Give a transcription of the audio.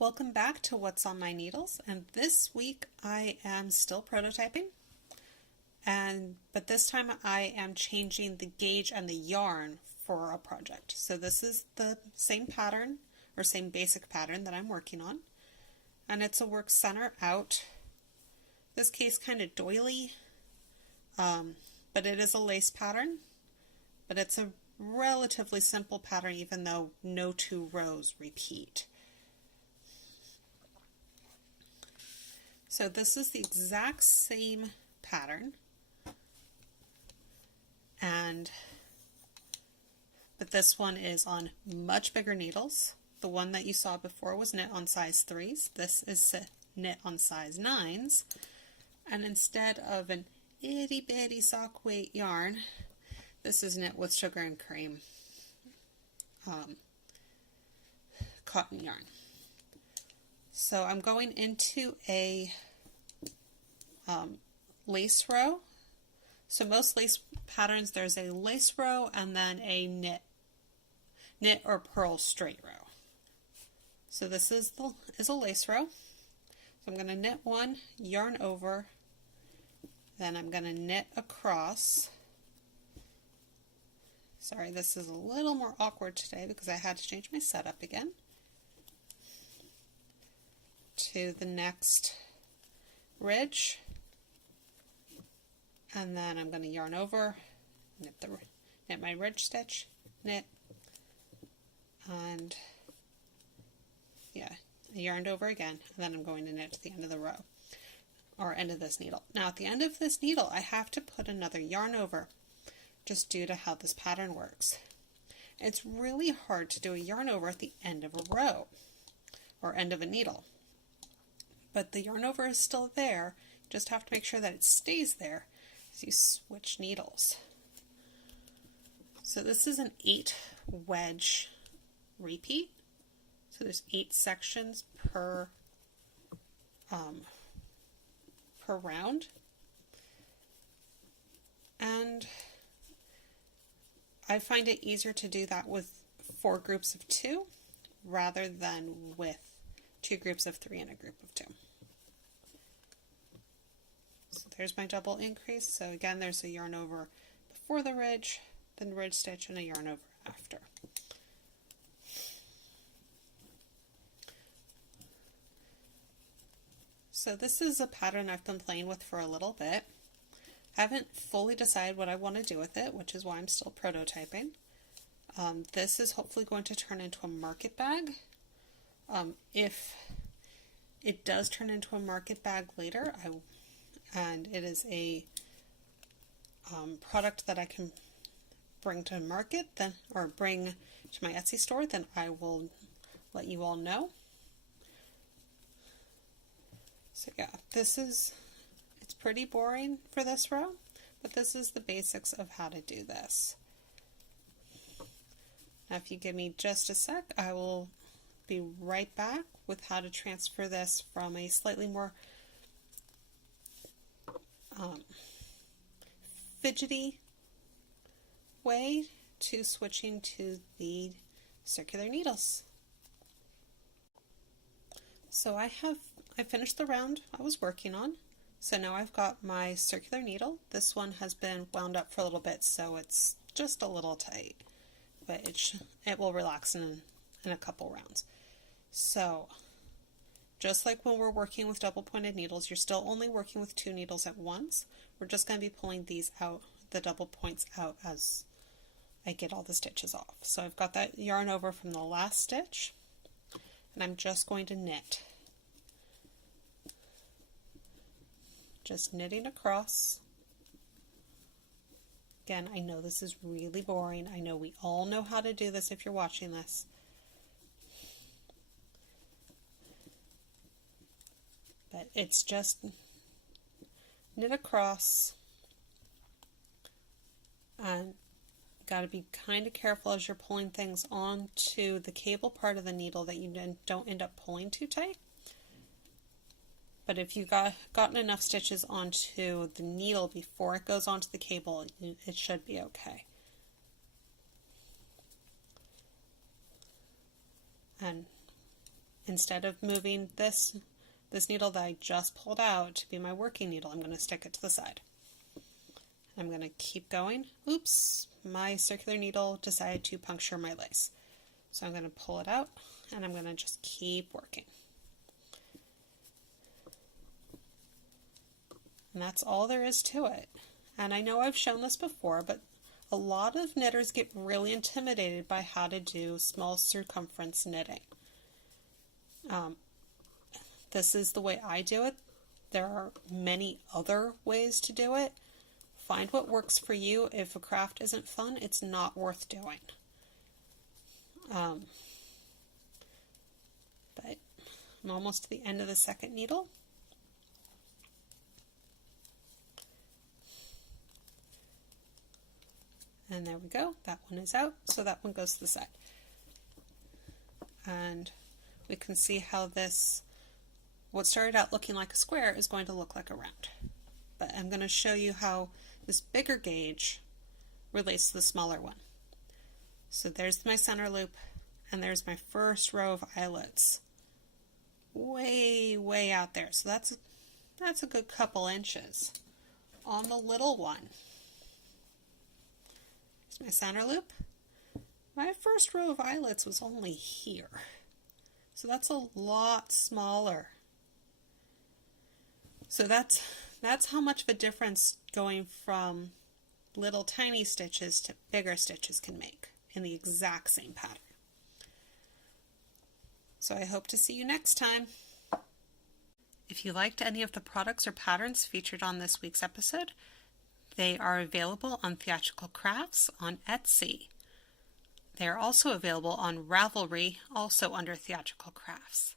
Welcome back to What's on My Needles, and this week I am still prototyping, but this time I am changing the gauge and the yarn for a project. So this is the same pattern or same basic pattern that I'm working on, and it's a work center out. This case kind of doily, but it is a lace pattern, but it's a relatively simple pattern even though no two rows repeat. So this is the exact same pattern, but this one is on much bigger needles. The one that you saw before was knit on size 3s. This is knit on size 9s. And instead of an itty bitty sock weight yarn, this is knit with sugar and cream cotton yarn. So I'm going into a lace row. So most lace patterns, there's a lace row and then a knit or purl straight row. So this is a lace row. So I'm going to knit one, yarn over, then I'm going to knit across. Sorry, this is a little more awkward today because I had to change my setup again. To the next ridge, and then I'm going to yarn over, knit my ridge stitch, knit, and I yarned over again, and then I'm going to knit to the end of the row, or end of this needle. Now at the end of this needle I have to put another yarn over, just due to how this pattern works. It's really hard to do a yarn over at the end of a row, or end of a needle. But the yarn over is still there, you just have to make sure that it stays there as you switch needles. So this is an 8 wedge repeat, so there's 8 sections per round, and I find it easier to do that with 4 groups of 2 rather than with 2 groups of 3 and a group of 2. So there's my double increase. So again, there's a yarn over before the ridge, then the ridge stitch, and a yarn over after. So this is a pattern I've been playing with for a little bit. I haven't fully decided what I want to do with it, which is why I'm still prototyping. This is hopefully going to turn into a market bag. If it does turn into a market bag later, and it is a product that I can bring to market, or bring to my Etsy store, then I will let you all know. So yeah, it's pretty boring for this row, but this is the basics of how to do this. Now if you give me just a sec, I will be right back with how to transfer this from a slightly more fidgety way to switching to the circular needles. So I finished the round I was working on. So now I've got my circular needle. This one has been wound up for a little bit, so it's just a little tight, but it will relax in a couple rounds. So just like when we're working with double pointed needles, you're still only working with 2 needles at once. We're just going to be pulling these out, the double points out, as I get all the stitches off. So I've got that yarn over from the last stitch, and I'm just going to knit. Just knitting across. Again, I know this is really boring. I know we all know how to do this if you're watching this. But it's just knit across, and got to be kind of careful as you're pulling things onto the cable part of the needle that you don't end up pulling too tight. But if you've gotten enough stitches onto the needle before it goes onto the cable, it should be okay. And instead of moving this needle that I just pulled out to be my working needle, I'm going to stick it to the side. I'm going to keep going. Oops, my circular needle decided to puncture my lace. So I'm going to pull it out and I'm going to just keep working. And that's all there is to it. And I know I've shown this before, but a lot of knitters get really intimidated by how to do small circumference knitting. This is the way I do it. There are many other ways to do it. Find what works for you. If a craft isn't fun, it's not worth doing. But I'm almost to the end of the second needle. And there we go. That one is out, so that one goes to the side. And we can see how this, what started out looking like a square, is going to look like a round. But I'm going to show you how this bigger gauge relates to the smaller one. So there's my center loop, and there's my first row of eyelets. Way out there. So that's a good couple inches. On the little one, here's my center loop. My first row of eyelets was only here. So that's a lot smaller. So that's how much of a difference going from little tiny stitches to bigger stitches can make in the exact same pattern. So I hope to see you next time. If you liked any of the products or patterns featured on this week's episode, they are available on Theatrical Crafts on Etsy. They are also available on Ravelry, also under Theatrical Crafts.